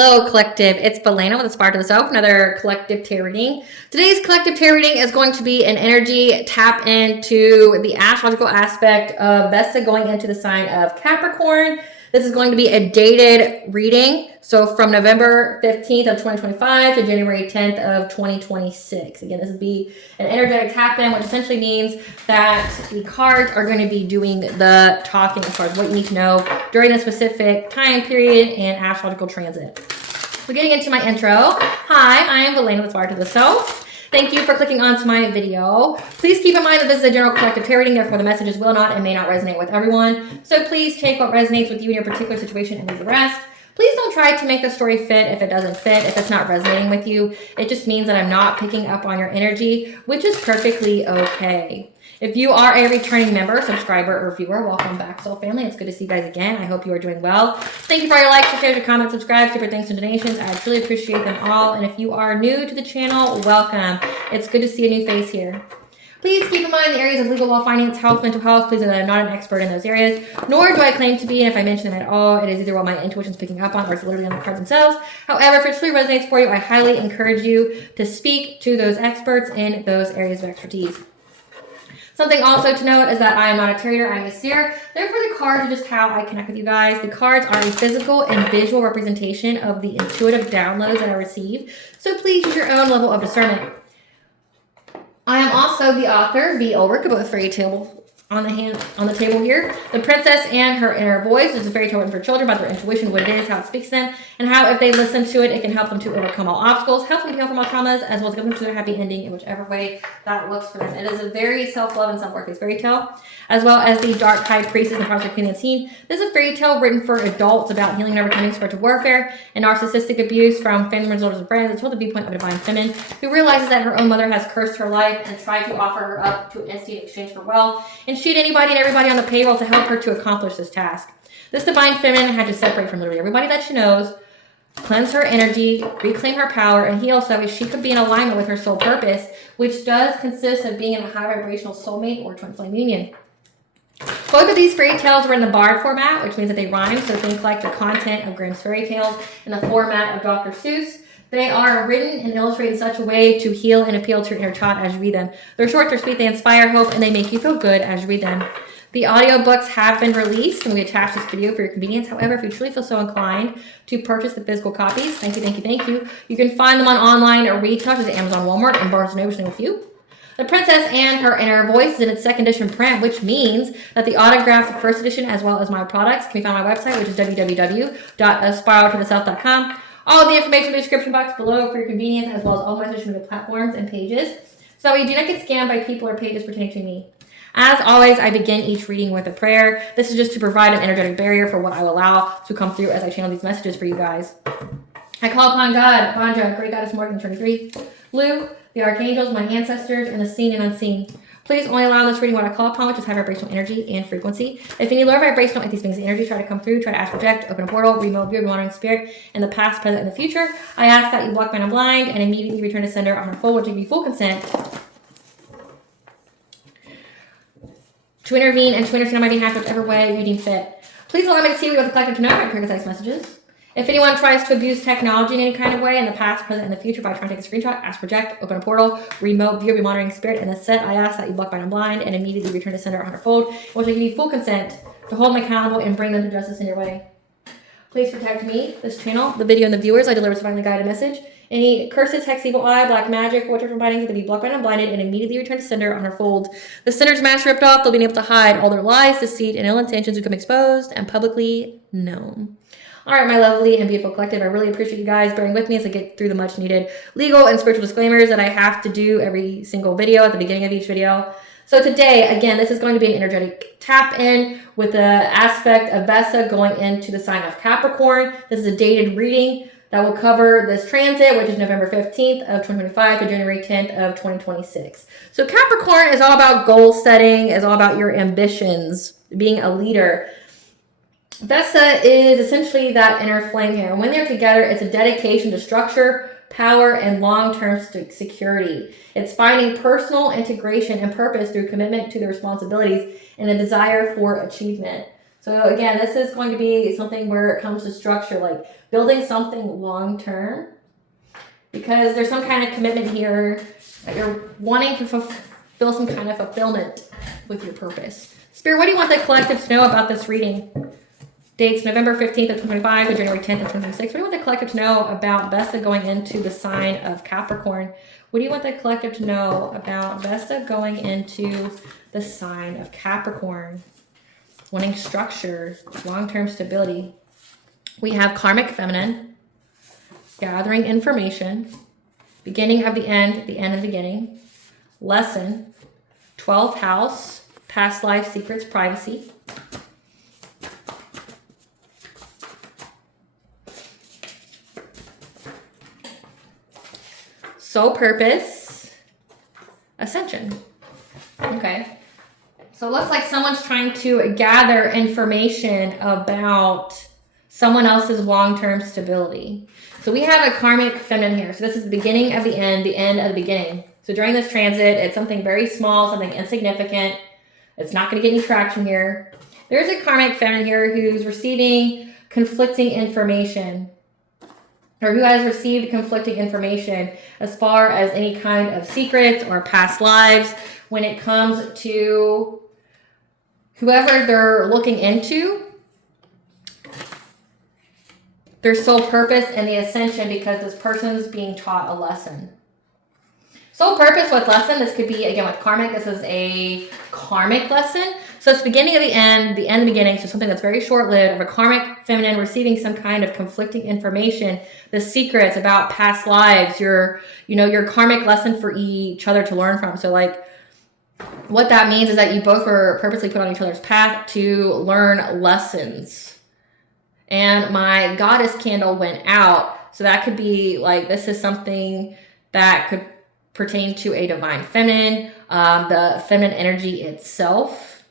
Hello, collective. It's Belena with Aspire to the Self, another collective tarot reading. Today's collective tarot reading is going to be an energy tap into the astrological aspect of Vesta going into the sign of Capricorn. This is going to be a dated reading. So from November 15th of 2025 to January 10th of 2026. Again, this would be an energetic tap in, which essentially means that the cards are going to be doing the talking as far as what you need to know during a specific time period and astrological transit. We're getting into my intro. Hi, I am Belena with Aspire to the Self. Thank you for clicking onto my video. Please keep in mind that this is a general collective tarot reading, therefore the messages will not and may not resonate with everyone. So please take what resonates with you in your particular situation and leave the rest. Please don't try to make the story fit if it doesn't fit, if it's not resonating with you. It just means that I'm not picking up on your energy, which is perfectly okay. If you are a returning member, subscriber, or viewer, welcome back, Soul Family. It's good to see you guys again. I hope you are doing well. Thank you for your likes, your shares, your comments, subscribe, super thanks, and donations. I truly appreciate them all. And if you are new to the channel, welcome. It's good to see a new face here. Please keep in mind the areas of legal, law, finance, health, mental health. Please know that I'm not an expert in those areas, nor do I claim to be. And if I mention them at all, it is either what my intuition is picking up on or it's literally on the cards themselves. However, if it truly resonates for you, I highly encourage you to speak to those experts in those areas of expertise. Something also to note is that I am not a tarot reader, I'm a seer. Therefore, the cards are just how I connect with you guys. The cards are a physical and visual representation of the intuitive downloads that I receive. So please use your own level of discernment. I am also the author, V. Ulrich, of both fairy tale on the table here. The Princess and Her Inner Voice. This is a fairy tale written for children about their intuition, what it is, how it speaks to them, and how if they listen to it, it can help them to overcome all obstacles, help them to heal from all traumas, as well as get them to their happy ending in whichever way that looks for them. It is a very self-love and self-work-based fairy tale, as well as the Dark High Priestess and Project Queen Unseen. This is a fairy tale written for adults about healing and overcoming spiritual warfare and narcissistic abuse from family members, lovers, and friends. It's told the viewpoint of a divine feminine who realizes that her own mother has cursed her life and tried to offer her up to an entity in exchange for wealth, and she had anybody and everybody on the payroll to help her to accomplish this task. This divine feminine had to separate from literally everybody that she knows, cleanse her energy, reclaim her power, and heal so she could be in alignment with her soul purpose, which does consist of being in a high vibrational soulmate or twin flame union. Both of these fairy tales were in the bard format, which means that they rhyme, so think like the content of Grimm's fairy tales in the format of Dr. Seuss. They are written and illustrated in such a way to heal and appeal to your inner child as you read them. They're short, they're sweet, they inspire hope, and they make you feel good as you read them. The audiobooks have been released, and we attach this video for your convenience. However, if you truly feel so inclined to purchase the physical copies, thank you, you can find them on online or retail, such as Amazon, Walmart, and Barnes & Noble, to name a few. The Princess and Her Inner Voice is in its second edition print, which means that the autographs of first edition, as well as my products, can be found on my website, which is www.aspiraltotheself.com. All of the information in the description box below for your convenience, as well as all my social media platforms and pages. So you do not get scammed by people or pages pertaining to me. As always, I begin each reading with a prayer. This is just to provide an energetic barrier for what I will allow to come through as I channel these messages for you guys. I call upon God, Banja, Great Goddess Morgan 23, Lu, the archangels, my ancestors, and the seen and unseen. Please only allow this reading what I call upon, which is high vibrational energy and frequency. If any lower vibrational like these things, the energy try to come through, try to ask, project, open a portal, remove your monitoring spirit in the past, present, and the future, I ask that you block mind and blind and immediately return to sender on her full, which will give you full consent to intervene and to intercede on my behalf whichever way you deem fit. Please allow me to see what the collective to know my precise messages. If anyone tries to abuse technology in any kind of way in the past, present, and the future by trying to take a screenshot, ask, project, open a portal, remote view, monitoring spirit, and the set, I ask that you block mind and blind and immediately return to sender on her fold, which will give you full consent to hold them accountable and bring them to justice in your way. Please protect me, this channel, the video, and the viewers. I deliver a divinely guided message. Any curses, hex, evil eye, black magic, witchcraft fightings that be blocked by and blinded and immediately return to sender on her fold. The sender's mask ripped off, they'll be able to hide all their lies, deceit, and ill intentions become exposed and publicly known. All right, my lovely and beautiful collective, I really appreciate you guys bearing with me as I get through the much needed legal and spiritual disclaimers that I have to do every single video at the beginning of each video. So today, again, this is going to be an energetic tap in with the aspect of Vesta going into the sign of Capricorn. This is a dated reading that will cover this transit, which is November 15th of 2025 to January 10th of 2026. So Capricorn is all about goal setting, is all about your ambitions, being a leader. Vesta is essentially that inner flame here. And when they're together, it's a dedication to structure, power, and long-term security. It's finding personal integration and purpose through commitment to the responsibilities and a desire for achievement. So again, this is going to be something where it comes to structure, like building something long-term, because there's some kind of commitment here that you're wanting to fulfill some kind of fulfillment with your purpose. Spirit, what do you want the collective to know about this reading? Dates November 15th of 2025 to January 10th of 2026. What do you want the collective to know about Vesta going into the sign of Capricorn? What do you want the collective to know about Vesta going into the sign of Capricorn? Wanting structure, long-term stability. We have karmic feminine, gathering information, beginning of the end of the beginning, lesson, 12th house, past life secrets, privacy. Soul purpose, ascension. Okay. So it looks like someone's trying to gather information about someone else's long-term stability. So we have a karmic feminine here. So this is the beginning of the end of the beginning. So during this transit, it's something very small, something insignificant. It's not going to get any traction here. There's a karmic feminine here who's receiving conflicting information, or who has received conflicting information as far as any kind of secrets or past lives when it comes to whoever they're looking into, their soul purpose and the ascension, because this person's being taught a lesson. Soul purpose with lesson, this could be, again, with karmic, this is a karmic lesson. So it's beginning of the end of the beginning, so something that's very short-lived, of a karmic feminine receiving some kind of conflicting information, the secrets about past lives, your karmic lesson for each other to learn from. So like, what that means is that you both were purposely put on each other's path to learn lessons. And my goddess candle went out. So that could be like, this is something that could pertain to a divine feminine, the feminine energy itself,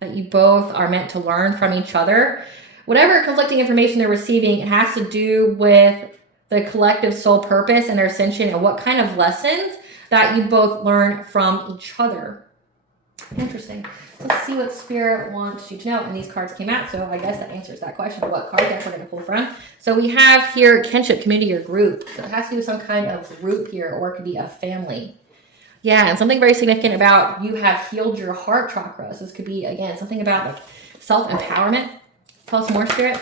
that you both are meant to learn from each other. Whatever conflicting information they're receiving, it has to do with the collective soul purpose and their ascension, and what kind of lessons that you both learn from each other. Interesting. Let's see what Spirit wants you to know. And these cards came out, so I guess that answers that question. What card deck we're going to pull from. So we have here kinship, community, or group. So it has to do with some kind of group here, or it could be a family. Yeah, and something very significant about you have healed your heart chakra. So this could be, again, something about like self-empowerment. Tell us more, Spirit.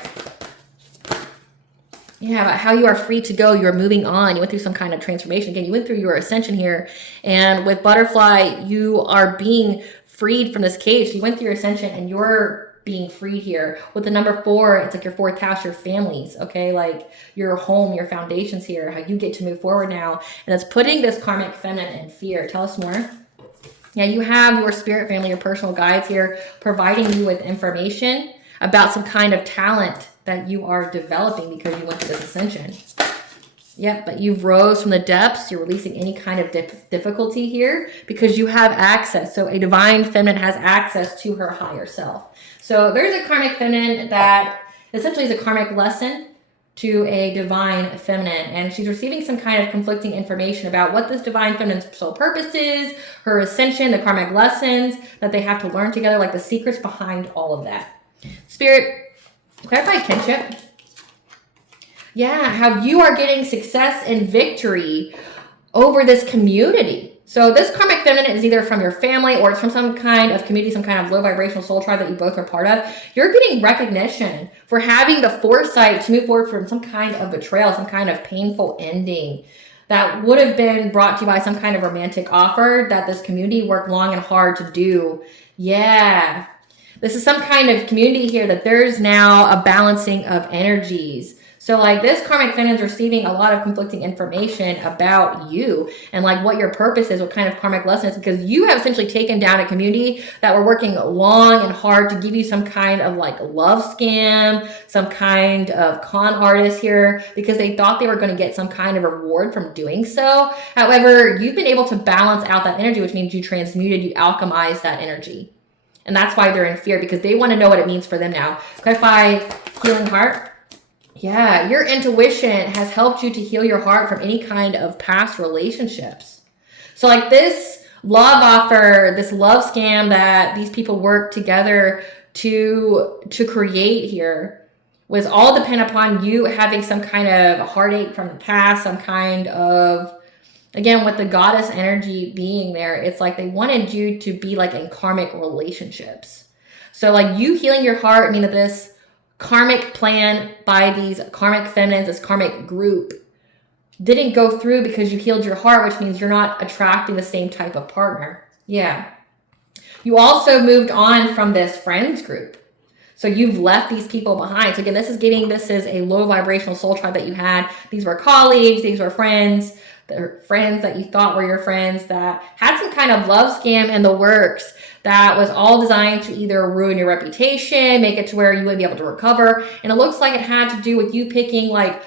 Yeah, about how you are free to go. You're moving on. You went through some kind of transformation. Again, you went through your ascension here. And with Butterfly, you are being freed from this cage. So you went through your ascension and you're being freed here. With the number 4, it's like your 4th house, your families, okay? Like your home, your foundations here, how you get to move forward now. And it's putting this karmic feminine in fear. Tell us more. Yeah, you have your spirit family, your personal guides here, providing you with information about some kind of talent that you are developing because you went through this ascension. Yep, but you've rose from the depths. You're releasing any kind of difficulty here because you have access. So a divine feminine has access to her higher self. So there's a karmic feminine that essentially is a karmic lesson to a divine feminine. And she's receiving some kind of conflicting information about what this divine feminine's soul purpose is, her ascension, the karmic lessons that they have to learn together, like the secrets behind all of that. Spirit, clarify kinship. Yeah, how you are getting success and victory over this community. So this karmic feminine is either from your family or it's from some kind of community, some kind of low vibrational soul tribe that you both are part of. You're getting recognition for having the foresight to move forward from some kind of betrayal, some kind of painful ending that would have been brought to you by some kind of romantic offer that this community worked long and hard to do. Yeah. This is some kind of community here that there's now a balancing of energies. So like this karmic feminine is receiving a lot of conflicting information about you and like what your purpose is, what kind of karmic lessons, because you have essentially taken down a community that were working long and hard to give you some kind of like love scam, some kind of con artist here because they thought they were going to get some kind of reward from doing so. However, you've been able to balance out that energy, which means you transmuted, you alchemized that energy. And that's why they're in fear, because they want to know what it means for them now. Clarify healing heart. Yeah, your intuition has helped you to heal your heart from any kind of past relationships. So like this love offer, this love scam that these people work together to create here was all dependent upon you having some kind of heartache from the past, some kind of, again, with the goddess energy being there, it's like they wanted you to be like in karmic relationships. So like you healing your heart, I mean, that this karmic plan by these karmic feminines, this karmic group, didn't go through because you healed your heart, which means you're not attracting the same type of partner. Yeah. You also moved on from this friends group. So you've left these people behind. So again, this is a low vibrational soul tribe that you had. These were colleagues, these were friends. They're friends that you thought were your friends that had some kind of love scam in the works that was all designed to either ruin your reputation, make it to where you wouldn't be able to recover. And it looks like it had to do with you picking like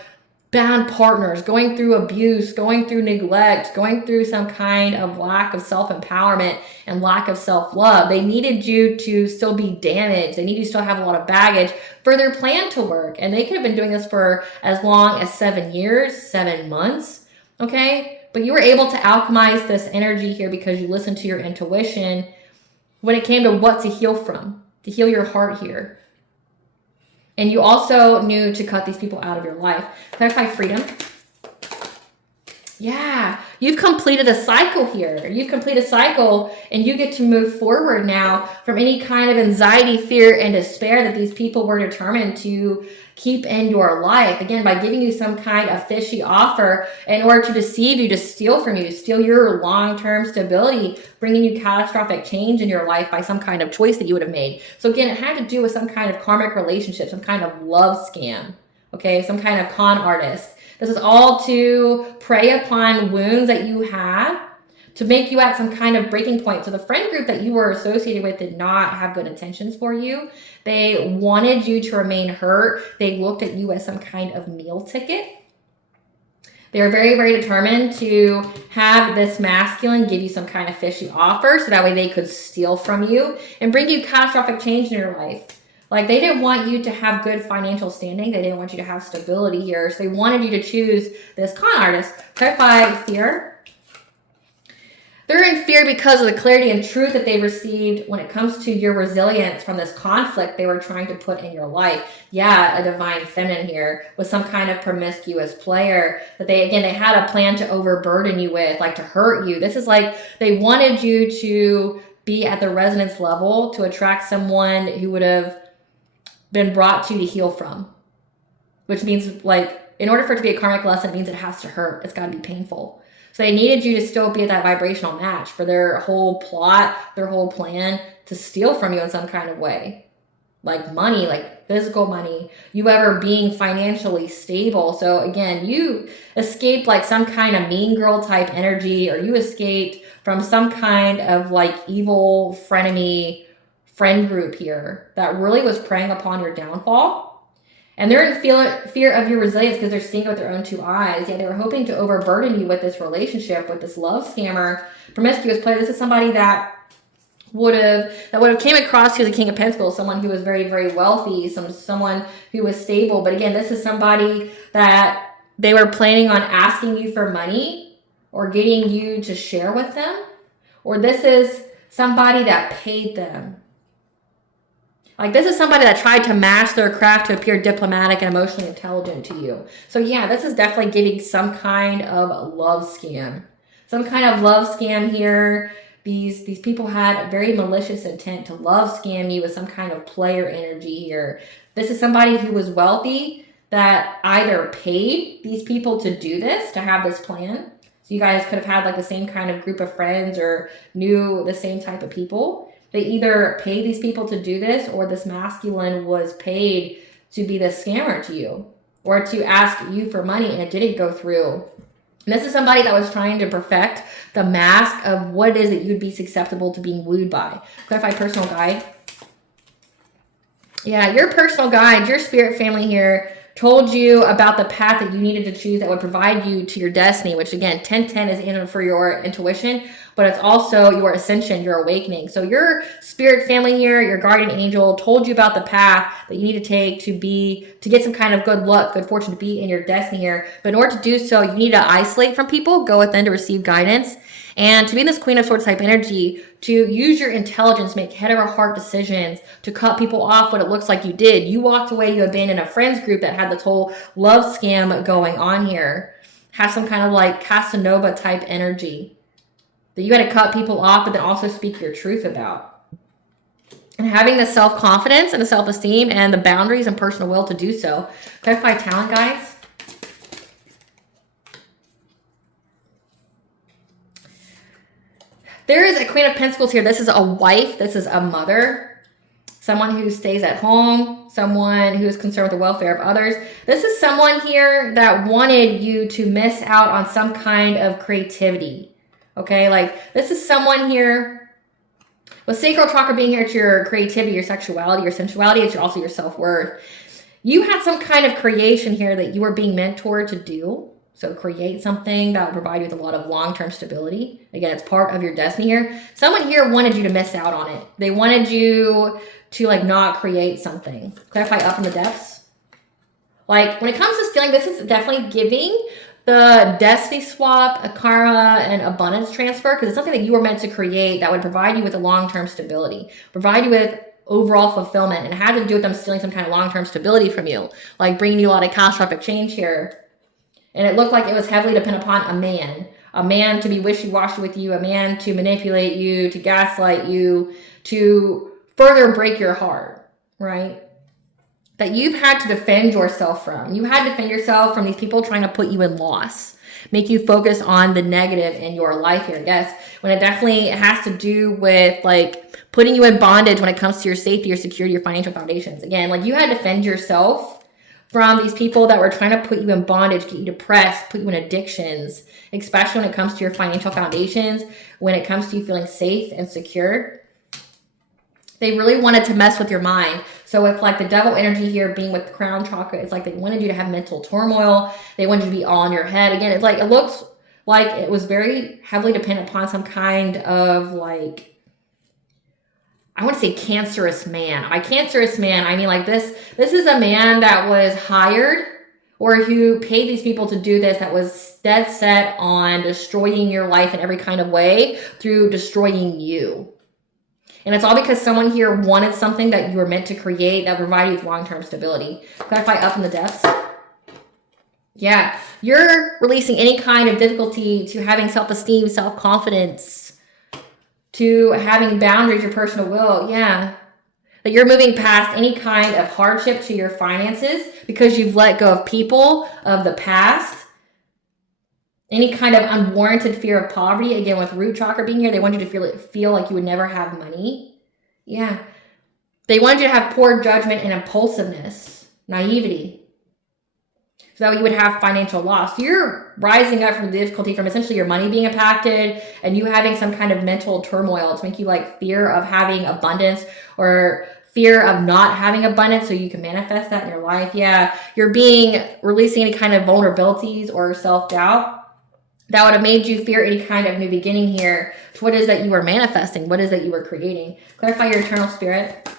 bad partners, going through abuse, going through neglect, going through some kind of lack of self-empowerment and lack of self-love. They needed you to still be damaged. They needed you to still have a lot of baggage for their plan to work. And they could have been doing this for as long as 7 years, 7 months. Okay, but you were able to alchemize this energy here because you listened to your intuition when it came to what to heal from, to heal your heart here. And you also knew to cut these people out of your life. Clarify freedom. Yeah, you've completed a cycle here. You've completed a cycle and you get to move forward now from any kind of anxiety, fear, and despair that these people were determined to keep in your life. Again, by giving you some kind of fishy offer in order to deceive you, to steal from you, steal your long-term stability, bringing you catastrophic change in your life by some kind of choice that you would have made. So again, it had to do with some kind of karmic relationship, some kind of love scam, okay? Some kind of con artist. This is all to prey upon wounds that you had to make you at some kind of breaking point. So the friend group that you were associated with did not have good intentions for you. They wanted you to remain hurt. They looked at you as some kind of meal ticket. They were very, very determined to have this masculine give you some kind of fishy offer so that way they could steal from you and bring you catastrophic change in your life. Like they didn't want you to have good financial standing. They didn't want you to have stability here. So they wanted you to choose this con artist. Clarify fear. They're in fear because of the clarity and truth that they received when it comes to your resilience from this conflict they were trying to put in your life. Yeah, a divine feminine here with some kind of promiscuous player that they had a plan to overburden you with, like to hurt you. This is like they wanted you to be at the resonance level to attract someone who would have been brought to you to heal from, which means like in order for it to be a karmic lesson, it means it has to hurt. It's got to be painful. So they needed you to still be at that vibrational match for their whole plot, their whole plan to steal from you in some kind of way. Like money, like physical money, you ever being financially stable. So again, you escaped like some kind of mean girl type energy, or you escaped from some kind of like evil frenemy friend group here that really was preying upon your downfall. And they're in fear of your resilience because they're seeing it with their own 2 eyes. Yeah, they were hoping to overburden you with this relationship, with this love scammer, promiscuous player. This is somebody that would have came across you as a King of Pentacles, someone who was very, very wealthy, someone who was stable. But again, this is somebody that they were planning on asking you for money or getting you to share with them. Or this is somebody that paid them. Like this is somebody that tried to match their craft to appear diplomatic and emotionally intelligent to you. So yeah, this is definitely giving some kind of love scam. Some kind of love scam here. These people had very malicious intent to love scam you with some kind of player energy here. This is somebody who was wealthy that either paid these people to do this, to have this plan. So you guys could have had like the same kind of group of friends or knew the same type of people. They either paid these people to do this, or this masculine was paid to be the scammer to you or to ask you for money, and it didn't go through. And this is somebody that was trying to perfect the mask of what it is that you'd be susceptible to being wooed by. Clarify personal guide. Yeah, your personal guide, your spirit family here told you about the path that you needed to choose that would provide you to your destiny, which again, 1010 is in for your intuition, but it's also your ascension, your awakening. So your spirit family here, your guardian angel told you about the path that you need to take to get some kind of good luck, good fortune, to be in your destiny here. But in order to do so, you need to isolate from people, go within to receive guidance. And to be in this Queen of Swords type energy, to use your intelligence, make head over heart decisions, to cut people off when it looks like you did. You walked away, you abandoned a friends group that had this whole love scam going on here. Have some kind of like Casanova type energy that you got to cut people off, but then also speak your truth about. And having the self-confidence and the self-esteem and the boundaries and personal will to do so. Clarify talent, guys. There is a Queen of Pentacles here. This is a wife. This is a mother. Someone who stays at home. Someone who is concerned with the welfare of others. This is someone here that wanted you to miss out on some kind of creativity. Okay, like this is someone here with sacral chakra being here. It's your creativity, your sexuality, your sensuality. It's also your self-worth. You had some kind of creation here that you were being mentored to do. So create something that will provide you with a lot of long-term stability. Again, it's part of your destiny here. Someone here wanted you to miss out on it. They wanted you to like not create something. Clarify up in the depths. Like when it comes to stealing, this is definitely giving the destiny swap, a karma, and abundance transfer, because it's something that you were meant to create that would provide you with a long-term stability, provide you with overall fulfillment, and it had to do with them stealing some kind of long-term stability from you, like bringing you a lot of catastrophic change here. And it looked like it was heavily dependent upon a man to be wishy-washy with you, a man to manipulate you, to gaslight you, to further break your heart, right? That you've had to defend yourself from. You had to defend yourself from these people trying to put you in loss, make you focus on the negative in your life here, I guess, when it definitely has to do with like putting you in bondage when it comes to your safety, your security, your financial foundations. Again, like you had to defend yourself from these people that were trying to put you in bondage, get you depressed, put you in addictions, especially when it comes to your financial foundations, when it comes to you feeling safe and secure. They really wanted to mess with your mind. So with like the devil energy here being with the crown chakra, it's like they wanted you to have mental turmoil. They wanted you to be all in your head. Again, it's like, it looks like it was very heavily dependent upon some kind of like, I want to say cancerous man. By cancerous man, I mean like this is a man that was hired or who paid these people to do this, that was dead set on destroying your life in every kind of way through destroying you. And it's all because someone here wanted something that you were meant to create that provided you with long-term stability. Clarify up in the depths. Yeah, you're releasing any kind of difficulty to having self-esteem, self-confidence, to having boundaries, your personal will. Yeah. That you're moving past any kind of hardship to your finances because you've let go of people of the past. Any kind of unwarranted fear of poverty. Again, with root chakra being here, they want you to feel like you would never have money. Yeah. They wanted you to have poor judgment and impulsiveness, naivety, so that you would have financial loss. So you're rising up from the difficulty from essentially your money being impacted and you having some kind of mental turmoil to make you like fear of having abundance or fear of not having abundance so you can manifest that in your life. Yeah, you're releasing any kind of vulnerabilities or self-doubt that would have made you fear any kind of new beginning here to what is that you were manifesting, what is that you were creating. Clarify your eternal spirit.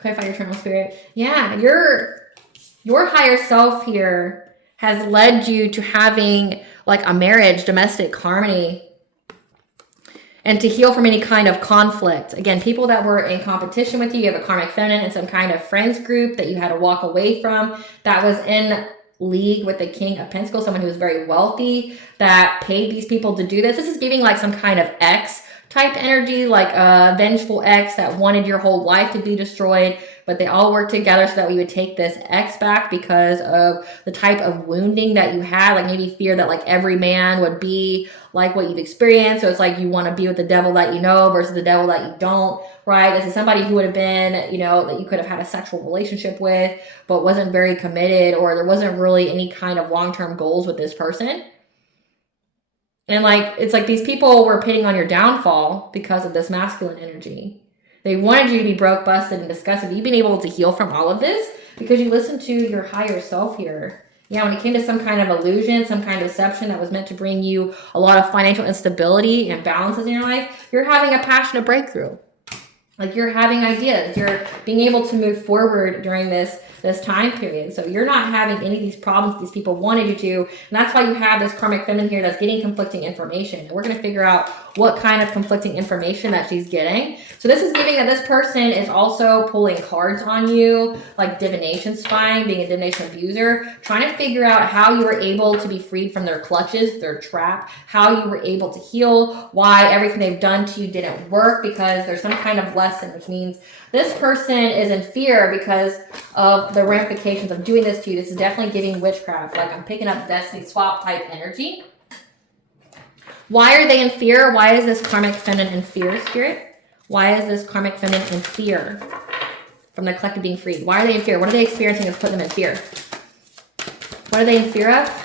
Clarify your eternal spirit. Yeah, your higher self here has led you to having like a marriage, domestic harmony, and to heal from any kind of conflict. Again, people that were in competition with you, you have a karmic feminine and some kind of friends group that you had to walk away from that was in league with the King of Pentacles, someone who was very wealthy that paid these people to do this. This is giving like some kind of ex type energy, like a vengeful ex that wanted your whole life to be destroyed, but they all worked together so that we would take this ex back because of the type of wounding that you had, like maybe fear that like every man would be like what you've experienced. So it's like you want to be with the devil that you know versus the devil that you don't, right? This is somebody who would have been, you know, that you could have had a sexual relationship with, but wasn't very committed, or there wasn't really any kind of long-term goals with this person. And like, it's like these people were pitting on your downfall because of this masculine energy. They wanted you to be broke, busted, and disgusted. You've been able to heal from all of this because you listened to your higher self here. Yeah, when it came to some kind of illusion, some kind of deception that was meant to bring you a lot of financial instability and balances in your life, you're having a passionate breakthrough. Like you're having ideas. You're being able to move forward during this this time period. So you're not having any of these problems these people wanted you to. And that's why you have this karmic feminine here that's getting conflicting information. And we're going to figure out what kind of conflicting information that she's getting. So this is giving that this person is also pulling cards on you, like divination spying, being a divination abuser, trying to figure out how you were able to be freed from their clutches, their trap, how you were able to heal, why everything they've done to you didn't work, because there's some kind of lesson, which means this person is in fear because of the ramifications of doing this to you. This is definitely giving witchcraft. Like I'm picking up destiny swap type energy. Why are they in fear? Why is this karmic feminine in fear, Spirit? Why is this karmic feminine in fear from the collective being freed? Why are they in fear? What are they experiencing that's putting them in fear? What are they in fear of?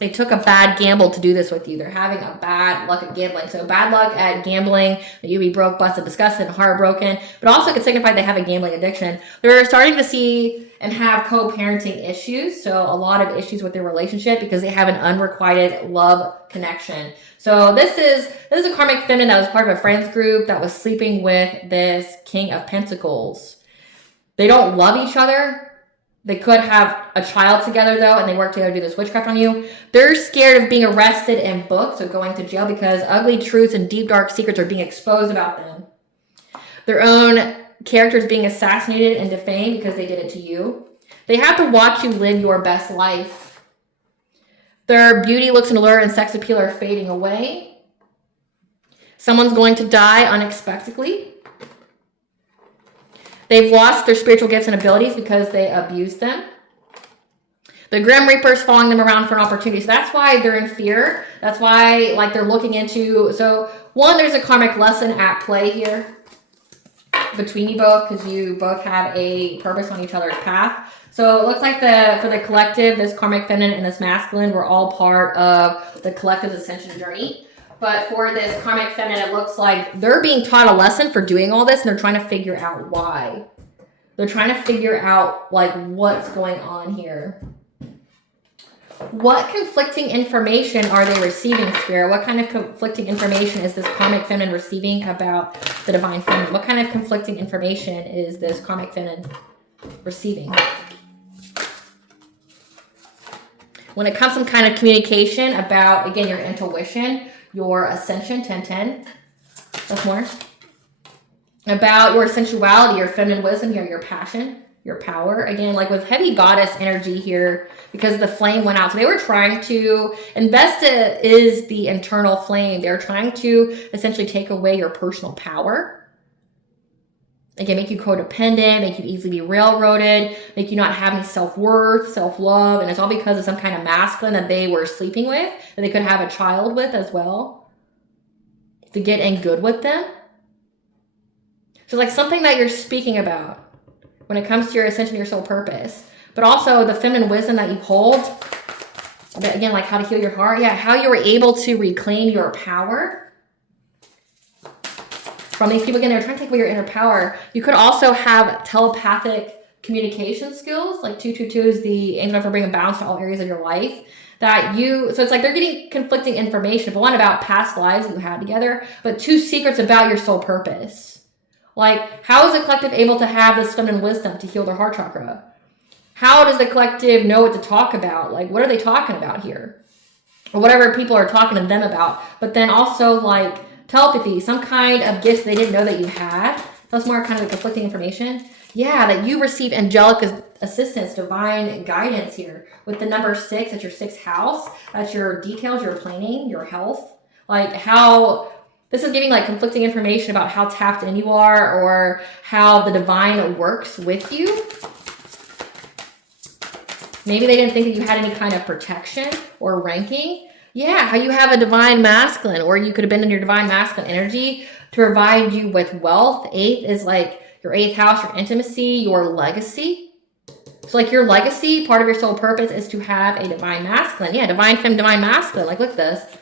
They took a bad gamble to do this with you. They're having a bad luck at gambling. So bad luck at gambling, that you be broke, busted, disgusted, heartbroken, but also could signify they have a gambling addiction. They're starting to see and have co-parenting issues. So a lot of issues with their relationship because they have an unrequited love connection. So this is a karmic feminine that was part of a friends group that was sleeping with this King of Pentacles. They don't love each other. They could have a child together, though, and they work together to do this witchcraft on you. They're scared of being arrested and booked, so going to jail, because ugly truths and deep, dark secrets are being exposed about them. Their own characters being assassinated and defamed because they did it to you. They have to watch you live your best life. Their beauty, looks, and allure and sex appeal are fading away. Someone's going to die unexpectedly. They've lost their spiritual gifts and abilities because they abused them. The Grim Reaper's following them around for an opportunity. So that's why they're in fear. That's why, like, they're looking into... So, one, there's a karmic lesson at play here between you both, because you both have a purpose on each other's path. So it looks like for the collective, this karmic feminine and this masculine, we're all part of the collective ascension journey. But for this karmic feminine, it looks like they're being taught a lesson for doing all this, and they're trying to figure out why. They're trying to figure out, like, what's going on here. What conflicting information are they receiving, Spirit? What kind of conflicting information is this karmic feminine receiving about the divine feminine? What kind of conflicting information is this karmic feminine receiving? When it comes to some kind of communication about, again, your intuition, your ascension, 1010. That's more. About your sensuality, your feminine wisdom here, your passion, your power. Again, like with heavy goddess energy here, because the flame went out. So they were trying to, and Vesta is the internal flame. They're trying to essentially take away your personal power. Again, make you codependent, make you easily be railroaded, make you not have any self-worth, self-love, and it's all because of some kind of masculine that they were sleeping with, that they could have a child with as well, to get in good with them. So like something that you're speaking about when it comes to your ascension, your soul purpose, but also the feminine wisdom that you hold, again, like how to heal your heart, how you were able to reclaim your power from these people. Again, they're trying to take away your inner power. You could also have telepathic communication skills. Like 222 is the angel for bringing balance to all areas of your life. So it's like they're getting conflicting information, but one about past lives that you had together, but two secrets about your soul purpose. Like, how is the collective able to have this feminine wisdom to heal their heart chakra? How does the collective know what to talk about? Like, what are they talking about here? Or whatever people are talking to them about. But then also, like, telepathy, some kind of gifts they didn't know that you had. That's more kind of the conflicting information. Yeah, that you receive angelic assistance, divine guidance here. With the number 6, that's your 6th house. That's your details, your planning, your health. Like how, this is giving like conflicting information about how tapped in you are, or how the divine works with you. Maybe they didn't think that you had any kind of protection or ranking. Yeah, how you have a divine masculine, or you could have been in your divine masculine energy to provide you with wealth. 8 is like your 8th house, your intimacy, your legacy. So like your legacy, part of your soul purpose is to have a divine masculine. Yeah, divine femme, divine masculine. Like look at this.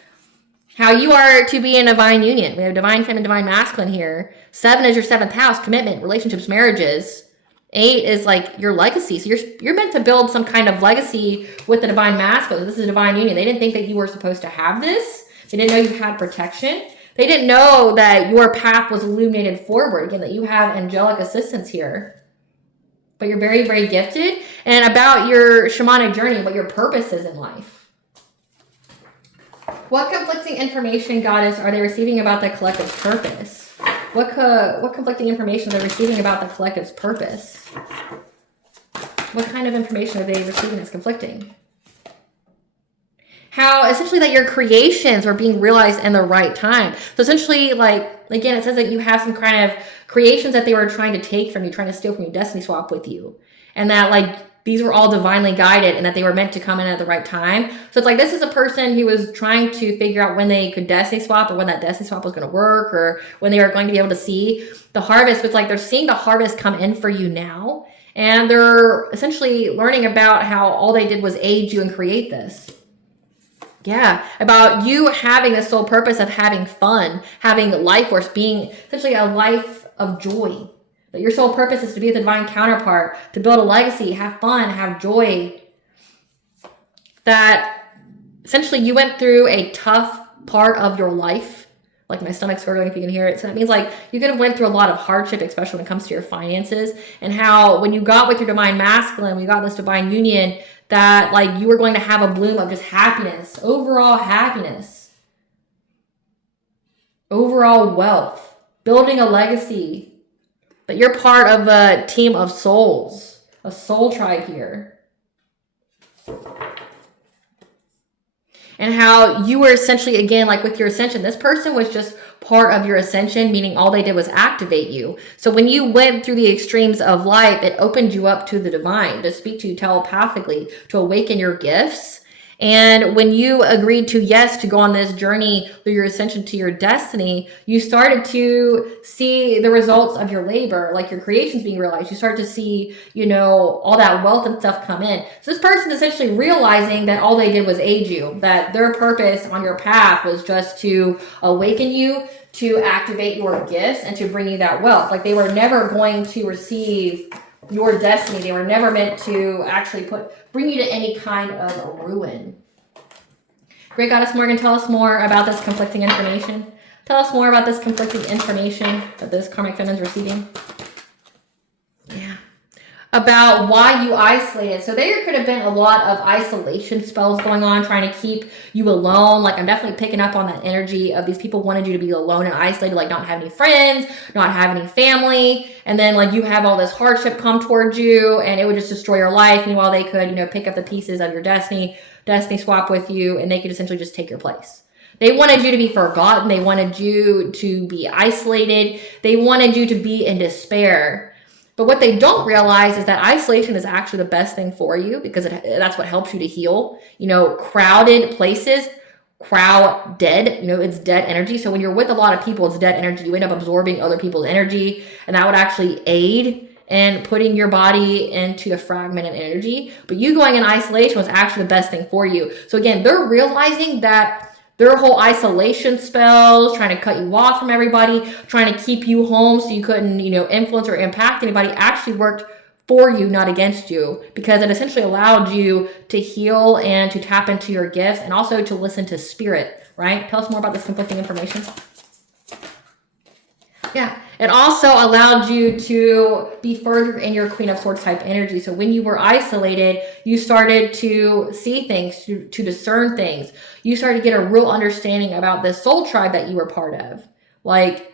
How you are to be in a divine union. We have divine femme and divine masculine here. 7 is your 7th house, commitment, relationships, marriages. 8 is like your legacy. So you're meant to build some kind of legacy with the divine masculine. This is a divine union. They didn't think that you were supposed to have this. They didn't know you had protection. They They didn't know that your path was illuminated forward. Again, that you have angelic assistance here. But you're very, very gifted. And about your shamanic journey, what your purpose is in life. What conflicting information, Goddess, are they receiving about the collective's purpose? What conflicting information are they receiving about the collective's purpose? What kind of information are they receiving that's conflicting? How essentially that your creations are being realized in the right time. So essentially, like, again, it says that you have some kind of creations that they were trying to take from you, trying to steal from you, destiny swap with you. And that, like, these were all divinely guided and that they were meant to come in at the right time. So it's like, this is a person who was trying to figure out when they could destiny swap, or when that destiny swap was going to work, or when they were going to be able to see the harvest. But it's like, they're seeing the harvest come in for you now. And they're essentially learning about how all they did was aid you and create this. Yeah, about you having the sole purpose of having fun, having life force, being essentially a life of joy. That your sole purpose is to be the divine counterpart, to build a legacy, have fun, have joy. That essentially you went through a tough part of your life. Like my stomach's gurgling if you can hear it. So that means like you could have went through a lot of hardship, especially when it comes to your finances. And how when you got with your divine masculine, when you got this divine union, that like you were going to have a bloom of just happiness, overall happiness, overall wealth, building a legacy, that you're part of a team of souls, a soul tribe here. And how you were essentially, again, like with your ascension, this person was just part of your ascension, meaning all they did was activate you. So when you went through the extremes of life, it opened you up to the divine, to speak to you telepathically, to awaken your gifts. And when you agreed to, yes, to go on this journey through your ascension to your destiny, you started to see the results of your labor, like your creations being realized. You start to see, you know, all that wealth and stuff come in. So this person is essentially realizing that all they did was aid you, that their purpose on your path was just to awaken you, to activate your gifts, and to bring you that wealth. Like they were never going to receive your destiny. They were never meant to actually bring you to any kind of ruin. Great Goddess Morgan, tell us more about this conflicting information. Tell us more about this conflicting information that this karmic feminine is receiving. Yeah. About why you isolated. So there could have been a lot of isolation spells going on, trying to keep you alone. Like I'm definitely picking up on that energy of these people wanted you to be alone and isolated, like not have any friends, not have any family. And then like you have all this hardship come towards you and it would just destroy your life. Meanwhile, they could, you know, pick up the pieces of your destiny swap with you, and they could essentially just take your place. They wanted you to be forgotten. They wanted you to be isolated. They wanted you to be in despair. But what they don't realize is that isolation is actually the best thing for you, because that's what helps you to heal. You know, crowded places, crowd dead, you know, it's dead energy. So when you're with a lot of people, it's dead energy. You end up absorbing other people's energy, and that would actually aid in putting your body into the fragmented energy. But you going in isolation was actually the best thing for you. So again, they're realizing that their whole isolation spells, trying to cut you off from everybody, trying to keep you home so you couldn't, you know, influence or impact anybody, actually worked for you, not against you, because it essentially allowed you to heal and to tap into your gifts and also to listen to spirit, right? Tell us more about this conflicting information. Yeah, it also allowed you to be further in your Queen of Swords type energy. So when you were isolated, you started to see things, to discern things. You started to get a real understanding about this soul tribe that you were part of. Like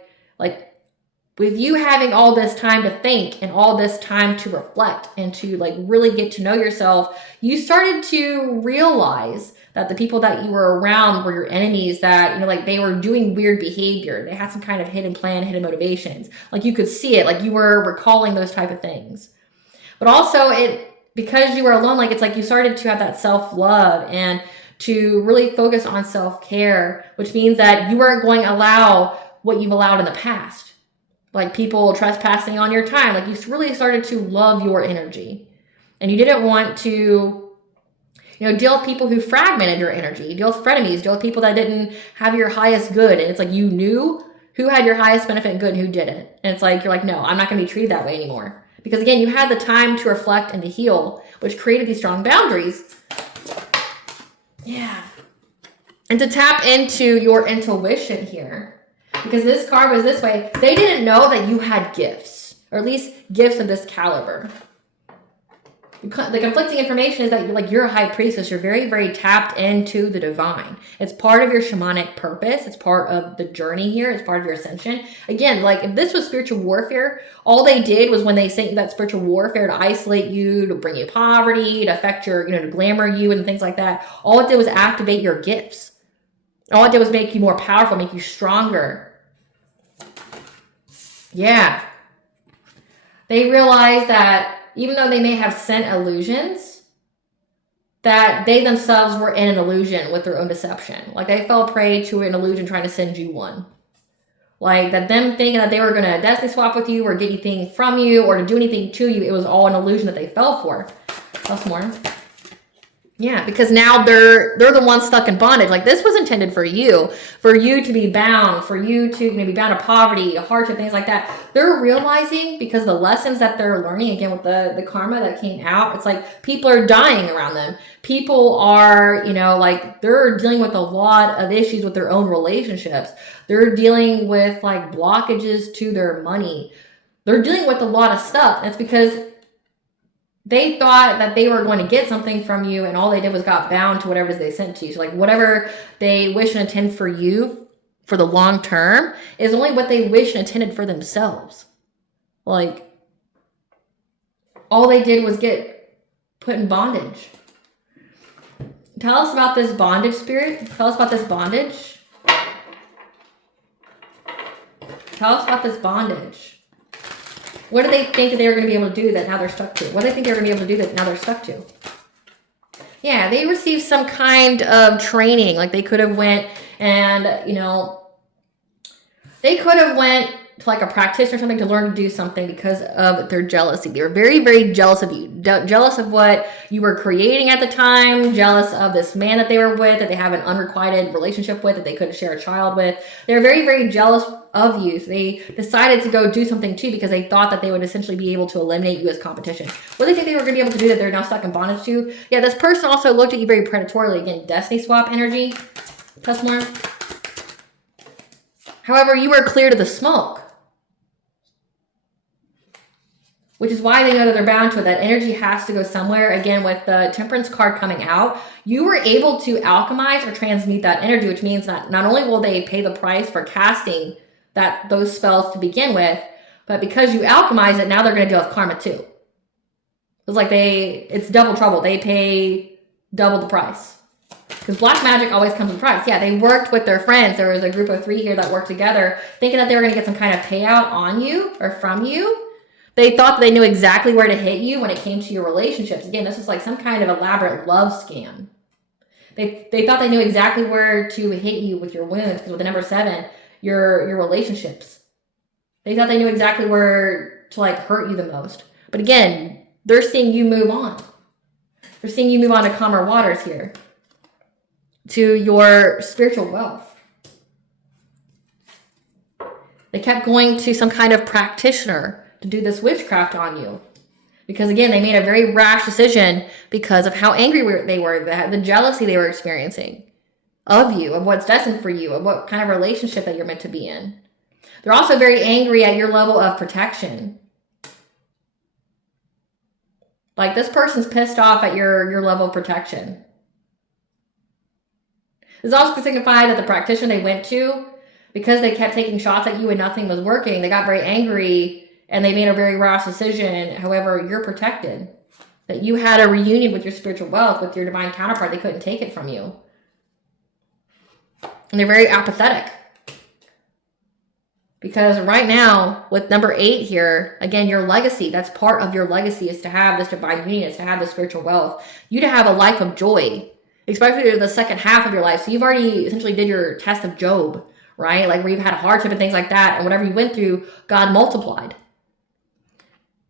with you having all this time to think and all this time to reflect and to like really get to know yourself, you started to realize that the people that you were around were your enemies, that, you know, like they were doing weird behavior. They had some kind of hidden plan, hidden motivations. Like you could see it, like you were recalling those type of things. But also because you were alone, like it's like you started to have that self-love and to really focus on self-care, which means that you weren't going to allow what you've allowed in the past. Like people trespassing on your time. Like you really started to love your energy. And you didn't want to, you know, deal with people who fragmented your energy, deal with frenemies, deal with people that didn't have your highest good. And it's like you knew who had your highest benefit and good and who didn't. And it's like, you're like, no, I'm not going to be treated that way anymore. Because again, you had the time to reflect and to heal, which created these strong boundaries. Yeah. And to tap into your intuition here. Because this card was this way. They didn't know that you had gifts, or at least gifts of this caliber. The conflicting information is that you're a high priestess. You're very, very tapped into the divine. It's part of your shamanic purpose. It's part of the journey here. It's part of your ascension. Again, like if this was spiritual warfare, all they did was when they sent you that spiritual warfare to isolate you, to bring you poverty, to affect your, to glamour you and things like that. All it did was activate your gifts. All it did was make you more powerful, make you stronger. Yeah. They realized that even though they may have sent illusions, that they themselves were in an illusion with their own deception. Like they fell prey to an illusion trying to send you one. Like that them thinking that they were going to destiny swap with you or get anything from you or to do anything to you, it was all an illusion that they fell for. Plus more. Yeah, because now they're the ones stuck in bondage. Like this was intended for you to be bound, for you to be bound to poverty, hardship, things like that. They're realizing because the lessons that they're learning, again, with the karma that came out, it's like people are dying around them. People are, they're dealing with a lot of issues with their own relationships. They're dealing with like blockages to their money. They're dealing with a lot of stuff. That's because they thought that they were going to get something from you, and all they did was got bound to whatever it is they sent to you. So like whatever they wish and intend for you for the long term is only what they wish and intended for themselves. Like all they did was get put in bondage. Tell us about this bondage, spirit. Tell us about this bondage. Tell us about this bondage. What do they think that they were going to be able to do that now they're stuck to? What do they think they were going to be able to do that now they're stuck to? Yeah, they received some kind of training. Like they could have went and, they could have went to like a practitioner or something to learn to do something because of their jealousy. They were very, very jealous of you. Jealous of what you were creating at the time. Jealous of this man that they were with, that they have an unrequited relationship with, that they couldn't share a child with. They were very, very jealous of you. So they decided to go do something too because they thought that they would essentially be able to eliminate you as competition. What do they think they were going to be able to do that they're now stuck in bondage to? Yeah, this person also looked at you very predatorily. Again, destiny swap energy. Plus more. However, you were clear to the smoke. Which is why they know that they're bound to it. That energy has to go somewhere. Again, with the Temperance card coming out, you were able to alchemize or transmute that energy, which means that not only will they pay the price for casting those spells to begin with, but because you alchemize it, now they're going to deal with karma too. It's double trouble. They pay double the price. Because black magic always comes with a price. Yeah, they worked with their friends. There was a group of 3 here that worked together, thinking that they were going to get some kind of payout on you or from you. They thought they knew exactly where to hit you when it came to your relationships. Again, this was like some kind of elaborate love scam. They thought they knew exactly where to hit you with your wounds, because with the number 7, your relationships. They thought they knew exactly where to like hurt you the most. But again, they're seeing you move on. They're seeing you move on to calmer waters here, to your spiritual wealth. They kept going to some kind of practitioner to do this witchcraft on you. Because again, they made a very rash decision because of how angry they were, the jealousy they were experiencing of you, of what's destined for you, of what kind of relationship that you're meant to be in. They're also very angry at your level of protection. Like this person's pissed off at your level of protection. This also could signify that the practitioner they went to, because they kept taking shots at you and nothing was working, they got very angry and they made a very rash decision. However, you're protected. That you had a reunion with your spiritual wealth, with your divine counterpart. They couldn't take it from you. And they're very apathetic. Because right now, with number 8 here, again, your legacy, that's part of your legacy, is to have this divine union, is to have this spiritual wealth. You to have a life of joy, especially the second half of your life. So you've already essentially did your test of Job, right? Like where you've had hardship and things like that. And whatever you went through, God multiplied.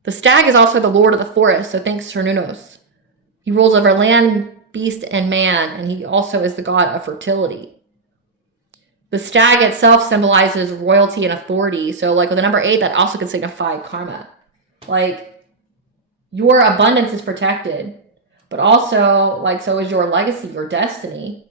The stag is also the lord of the forest, so thanks Cernunnos. He rules over land, beast, and man, and he also is the god of fertility. The stag itself symbolizes royalty and authority, so like with the number 8, that also can signify karma. Like, your abundance is protected, but also, like, so is your legacy, your destiny.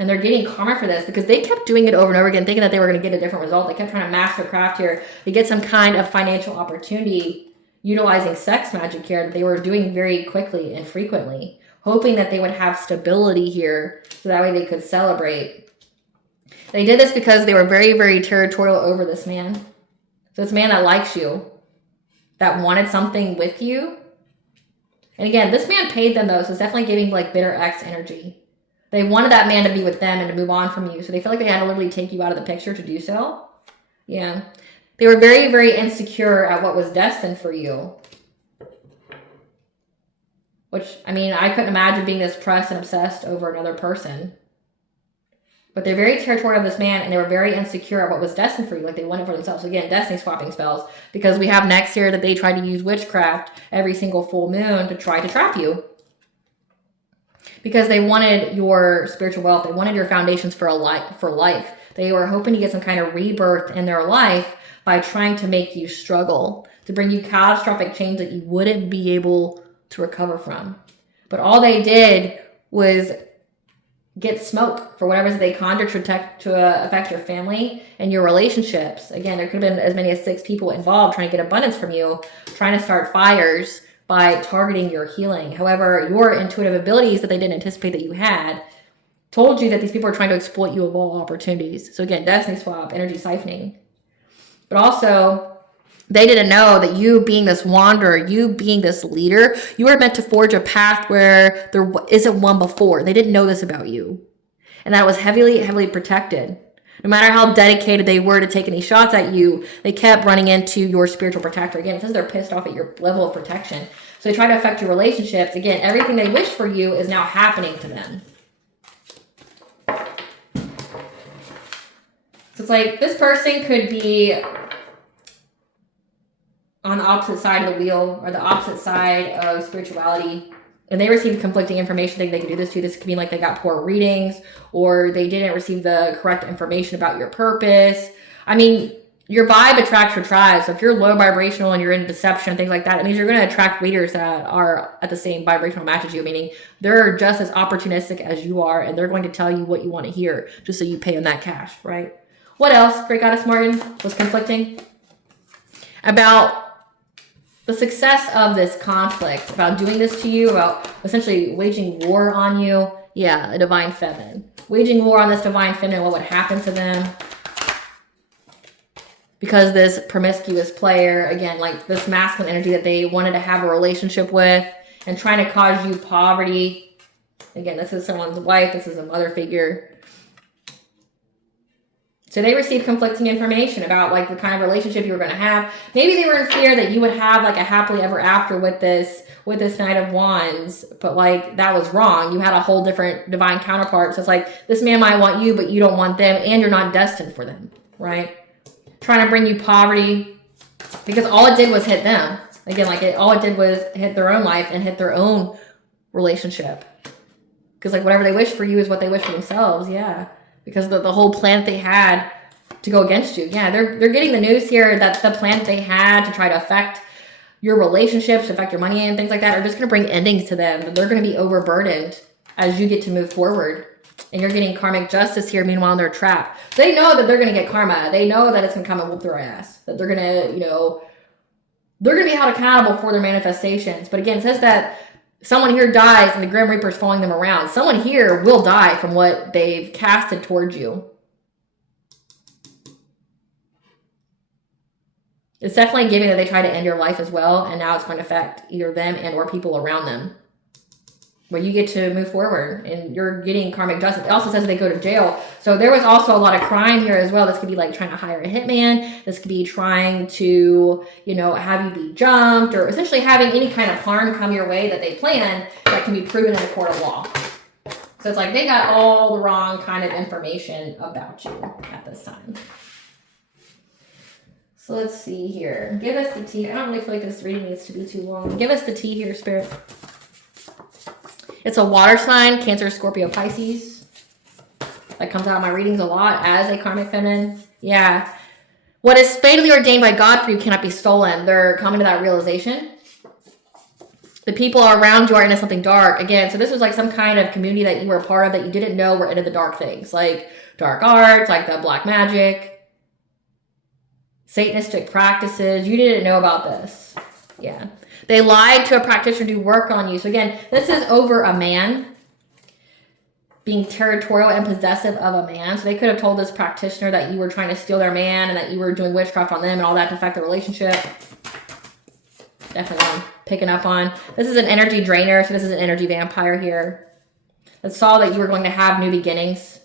And they're getting karma for this because they kept doing it over and over again, thinking that they were going to get a different result. They kept trying to master craft here to get some kind of financial opportunity, utilizing sex magic here that they were doing very quickly and frequently, hoping that they would have stability here so that way they could celebrate. They did this because they were very, very territorial over this man. So this man that likes you, that wanted something with you. And again, this man paid them though, so it's definitely giving like bitter ex energy. They wanted that man to be with them and to move on from you. So they feel like they had to literally take you out of the picture to do so. Yeah. They were very, very insecure at what was destined for you. Which, I mean, I couldn't imagine being this pressed and obsessed over another person. But they're very territorial of this man, and they were very insecure at what was destined for you. Like they wanted for themselves. Again, destiny swapping spells. Because we have next here that they tried to use witchcraft every single full moon to try to trap you. Because they wanted your spiritual wealth. They wanted your foundations for life. They were hoping to get some kind of rebirth in their life by trying to make you struggle, to bring you catastrophic change that you wouldn't be able to recover from. But all they did was get smoke for whatever they conjured to affect your family and your relationships. Again, there could have been as many as 6 people involved trying to get abundance from you, trying to start fires by targeting your healing. However, your intuitive abilities that they didn't anticipate that you had told you that these people are trying to exploit you of all opportunities. So again, destiny swap, energy siphoning. But also, they didn't know that you being this wanderer, you being this leader, you were meant to forge a path where there isn't one before. They didn't know this about you. And that was heavily, heavily protected. No matter how dedicated they were to take any shots at you, they kept running into your spiritual protector. Again, it says they're pissed off at your level of protection. So they try to affect your relationships. Again, everything they wish for you is now happening to them. So it's like this person could be on the opposite side of the wheel or the opposite side of spirituality, and they received conflicting information thinking they could do this too. This could mean like they got poor readings or they didn't receive the correct information about your purpose. I mean, your vibe attracts your tribe. So if you're low vibrational and you're in deception, things like that, it means you're going to attract readers that are at the same vibrational match as you, meaning they're just as opportunistic as you are, and they're going to tell you what you want to hear just so you pay them that cash, right? What else, Great Goddess Martin, was conflicting? About the success of this conflict, about doing this to you, about essentially waging war on you. Yeah, a divine feminine. Waging war on this divine feminine, what would happen to them? Because this promiscuous player, again, like this masculine energy that they wanted to have a relationship with and trying to cause you poverty. Again, this is someone's wife. This is a mother figure. So they received conflicting information about like the kind of relationship you were going to have. Maybe they were in fear that you would have like a happily ever after with this Knight of Wands, but like that was wrong. You had a whole different divine counterpart. So it's like this man might want you, but you don't want them, and you're not destined for them, right? Trying to bring you poverty because all it did was hit them. Again, like all it did was hit their own life and hit their own relationship. Because like whatever they wish for you is what they wish for themselves. Yeah. Because the whole plan they had to go against you. Yeah, they're getting the news here that the plan they had to try to affect your relationships, affect your money and things like that are just going to bring endings to them. They're going to be overburdened as you get to move forward. And you're getting karmic justice here. Meanwhile, they're trapped. They know that they're going to get karma. They know that it's going to come and whoop their ass. That they're going to, they're going to be held accountable for their manifestations. But again, it says that someone here dies and the Grim Reaper's following them around. Someone here will die from what they've casted towards you. It's definitely giving that they try to end your life as well, and now it's going to affect either them and or people around them. But you get to move forward, and you're getting karmic justice. It also says they go to jail. So there was also a lot of crime here as well. This could be like trying to hire a hitman. This could be trying to, have you be jumped, or essentially having any kind of harm come your way that they plan that can be proven in a court of law. So it's like they got all the wrong kind of information about you at this time. So let's see here. Give us the tea. I don't really feel like this reading needs to be too long. Give us the tea here, Spirit. It's a water sign, Cancer, Scorpio, Pisces. That comes out of my readings a lot as a karmic feminine. Yeah. What is fatally ordained by God for you cannot be stolen. They're coming to that realization. The people around you are into something dark. Again, so this was like some kind of community that you were a part of that you didn't know were into the dark things, like dark arts, like the black magic, Satanistic practices. You didn't know about this. Yeah. They lied to a practitioner to do work on you. So again, this is over a man, being territorial and possessive of a man. So they could have told this practitioner that you were trying to steal their man and that you were doing witchcraft on them and all that to affect the relationship. Definitely picking up on. This is an energy drainer, so this is an energy vampire here. That saw that you were going to have new beginnings.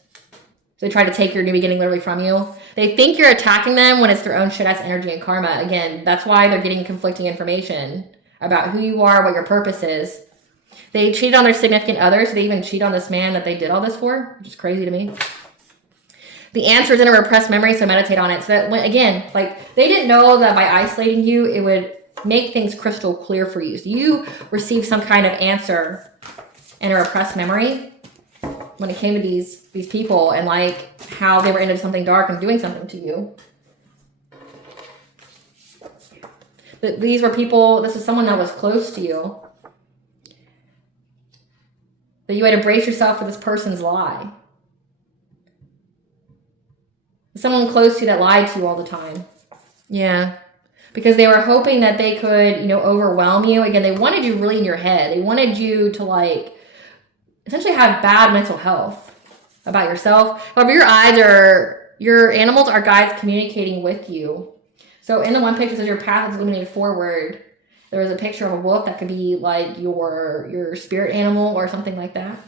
So they try to take your new beginning literally from you. They think you're attacking them when it's their own shit-ass energy and karma. Again, that's why they're getting conflicting information about who you are, what your purpose is. They cheated on their significant others, so they even cheat on this man that they did all this for, which is crazy to me. The answer is in a repressed memory, so meditate on it. So that, when, again, like, they didn't know that by isolating you, it would make things crystal clear for you. So you received some kind of answer in a repressed memory when it came to these people and like how they were into something dark and doing something to you. But these were people, this is someone that was close to you. That you had to brace yourself for this person's lie. Someone close to you that lied to you all the time. Yeah. Because they were hoping that they could, you know, overwhelm you. Again, they wanted you really in your head. They wanted you to, like, essentially have bad mental health about yourself. However, your animals are guides communicating with you. So in the one picture, it says your path is illuminated forward. There was a picture of a wolf that could be, like, your spirit animal or something like that.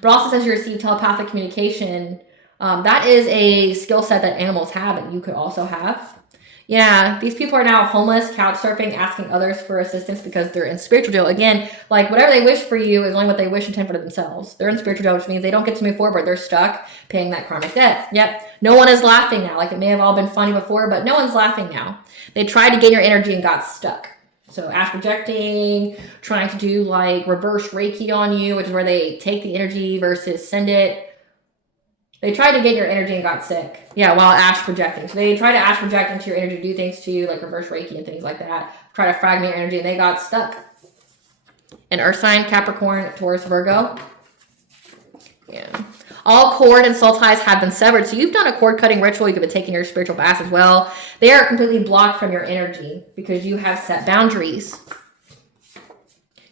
But also says you receive telepathic communication. That is a skill set that animals have and you could also have. Yeah, these people are now homeless, couch surfing, asking others for assistance because they're in spiritual jail. Again, like whatever they wish for you is only what they wish intend for themselves. They're in spiritual jail, which means they don't get to move forward. They're stuck paying that karmic debt. Yep. No one is laughing now. Like it may have all been funny before, but no one's laughing now. They tried to gain your energy and got stuck. So ash projecting, trying to do like reverse Reiki on you, which is where they take the energy versus send it. They tried to get your energy and got sick. Yeah, while ash projecting. So they try to ash project into your energy, do things to you like reverse Reiki and things like that. Try to fragment your energy and they got stuck. An earth sign, Capricorn, Taurus, Virgo. Yeah. All cord and soul ties have been severed. So you've done a cord cutting ritual. You could have taken your spiritual bath as well. They are completely blocked from your energy because you have set boundaries.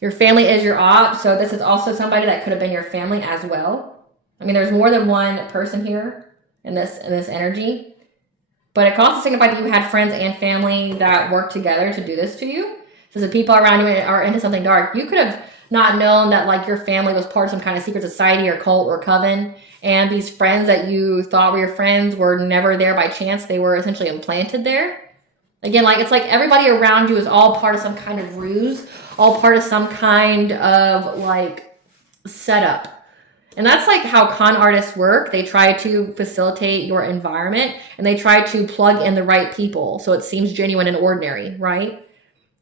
Your family is your op. So this is also somebody that could have been your family as well. I mean, there's more than one person here in this energy, but it can also signify that you had friends and family that worked together to do this to you. So the people around you are into something dark. You could have not known that like your family was part of some kind of secret society or cult or coven, and these friends that you thought were your friends were never there by chance. They were essentially implanted there. Again, like it's like everybody around you is all part of some kind of ruse, all part of some kind of like setup. And that's like how con artists work. They try to facilitate your environment and they try to plug in the right people so it seems genuine and ordinary, right?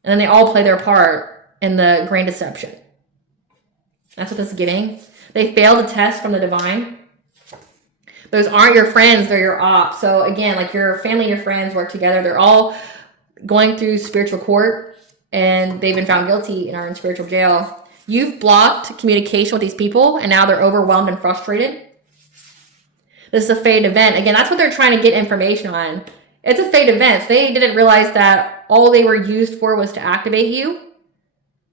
And then they all play their part in the grand deception. That's what this is giving. They failed the test from the divine. Those aren't your friends, they're your ops. So again, like your family and your friends work together. They're all going through spiritual court and they've been found guilty and are in spiritual jail. You've blocked communication with these people, and now they're overwhelmed and frustrated. This is a fate event. Again, that's what they're trying to get information on. It's a fate event. They didn't realize that all they were used for was to activate you.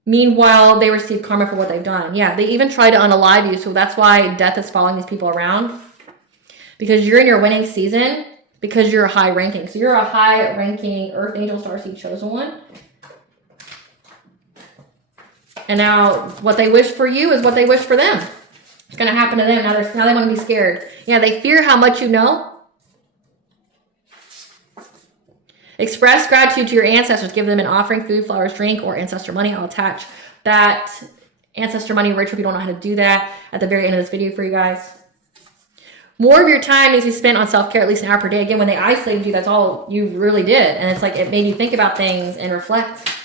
Meanwhile, they received karma for what they've done. Yeah, they even try to unalive you, so that's why death is following these people around. Because you're in your winning season, because you're high ranking. So you're a high ranking Earth Angel Starseed Chosen One. And now what they wish for you is what they wish for them. It's going to happen to them. Now they want to be scared. Yeah, they fear how much you know. Express gratitude to your ancestors. Give them an offering, food, flowers, drink, or ancestor money. I'll attach that ancestor money ritual if you don't know how to do that at the very end of this video for you guys. More of your time needs to be spent on self-care, at least an hour per day. Again, when they isolated you, that's all you really did. And it's like it made you think about things and reflect.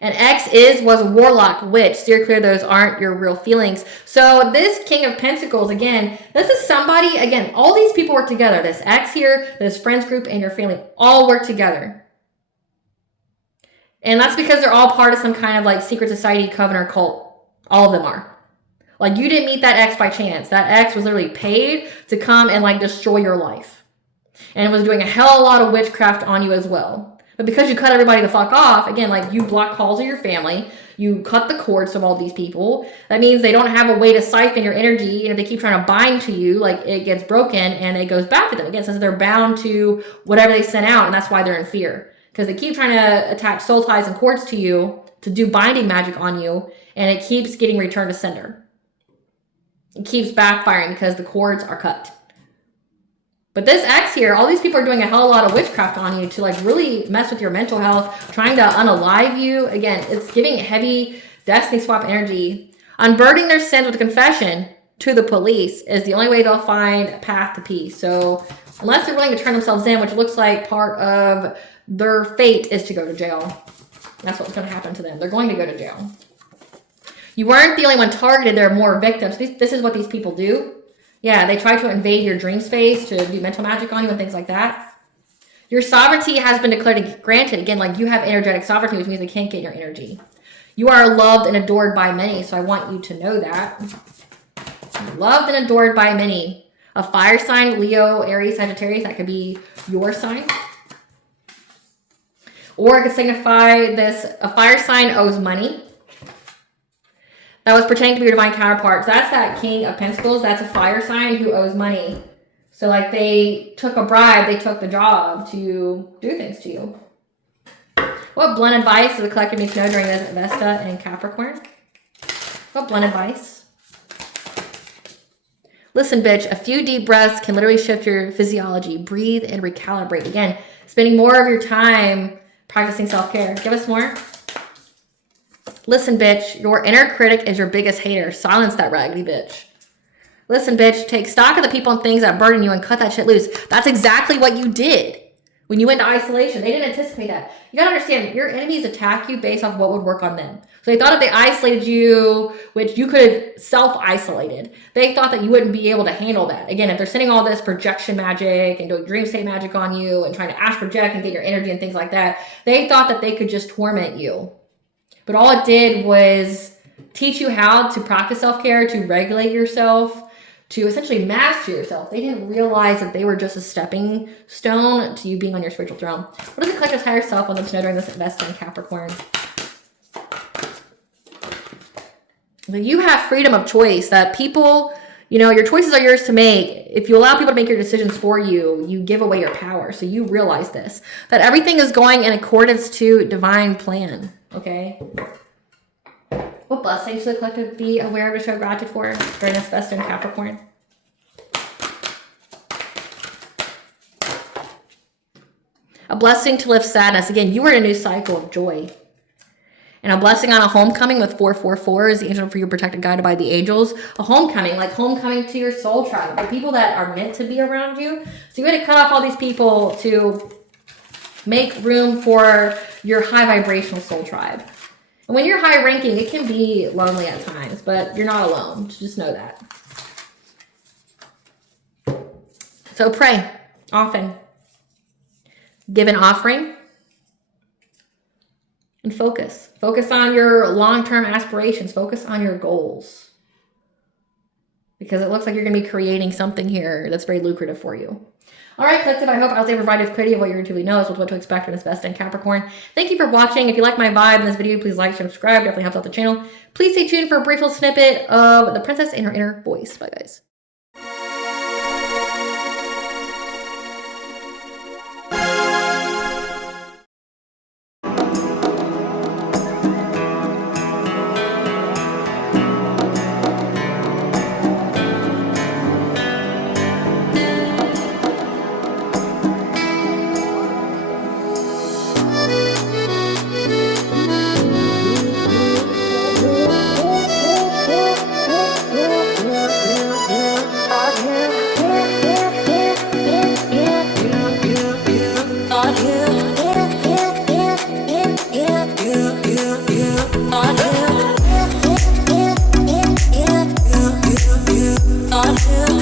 And X was a warlock, witch. Steer clear, those aren't your real feelings. So this King of Pentacles, again, this is somebody, again, all these people work together. This X here, this friends group, and your family all work together. And that's because they're all part of some kind of like secret society, coven, or cult. All of them are. Like, you didn't meet that ex by chance. That ex was literally paid to come and like destroy your life. And was doing a hell of a lot of witchcraft on you as well. But because you cut everybody the fuck off, again, like you block calls of your family, you cut the cords from all these people. That means they don't have a way to siphon your energy. And if they keep trying to bind to you, like it gets broken and it goes back to them. Again, since they're bound to whatever they sent out, and that's why they're in fear. Because they keep trying to attach soul ties and cords to you to do binding magic on you, and it keeps getting returned to sender. It keeps backfiring because the cords are cut. But this X here, all these people are doing a hell of a lot of witchcraft on you to like really mess with your mental health, trying to unalive you. Again, it's giving heavy destiny swap energy. Unburdening their sins with a confession to the police is the only way they'll find a path to peace. So unless they're willing to turn themselves in, which looks like part of their fate is to go to jail. That's what's going to happen to them. They're going to go to jail. You weren't the only one targeted. There are more victims. This is what these people do. Yeah, they try to invade your dream space to do mental magic on you and things like that. Your sovereignty has been declared and granted. Again, like you have energetic sovereignty, which means they can't get your energy. You are loved and adored by many, so I want you to know that. Loved and adored by many. A fire sign, Leo, Aries, Sagittarius, that could be your sign. Or it could signify this, a fire sign owes money. That was pretending to be your divine counterpart. So that's that King of Pentacles. That's a fire sign who owes money. So like they took a bribe, they took the job to do things to you. What blunt advice does the collective need to know during this Vesta and Capricorn? What blunt advice? Listen, bitch, a few deep breaths can literally shift your physiology. Breathe and recalibrate. Again, spending more of your time practicing self-care. Give us more. Listen, bitch, your inner critic is your biggest hater. Silence that raggedy bitch. Listen, bitch, take stock of the people and things that burden you and cut that shit loose. That's exactly what you did when you went to isolation. They didn't anticipate that. You gotta understand, your enemies attack you based off what would work on them. So they thought if they isolated you, which you could have self-isolated, they thought that you wouldn't be able to handle that. Again, if they're sending all this projection magic and doing dream state magic on you and trying to astral project and get your energy and things like that, they thought that they could just torment you. But all it did was teach you how to practice self-care, to regulate yourself, to essentially master yourself. They didn't realize that they were just a stepping stone to you being on your spiritual throne. What does the collective's higher self want them to know during this Vesta and Capricorn? You have freedom of choice, that people, you know, your choices are yours to make. If you allow people to make your decisions for you, you give away your power. So you realize this, that everything is going in accordance to divine plan. Okay. What blessings should the collective be aware of to show gratitude for during this Vesta and Capricorn? A blessing to lift sadness. Again, you are in a new cycle of joy. And a blessing on a homecoming with 444 is the angel for you protected, guided by the angels. A homecoming, like homecoming to your soul tribe, the people that are meant to be around you. So you had to cut off all these people to make room for your high vibrational soul tribe. And when you're high ranking, it can be lonely at times, but you're not alone. Just know that. So pray often. Give an offering. And focus. Focus on your long-term aspirations. Focus on your goals. Because it looks like you're going to be creating something here that's very lucrative for you. All right, collective, I hope I was able to provide you with clarity of what you intuitively knows with what to expect in this Vesta and Capricorn. Thank you for watching. If you like my vibe in this video, please like, share, subscribe. Definitely helps out the channel. Please stay tuned for a brief little snippet of the princess and her inner voice. Bye, guys. On you.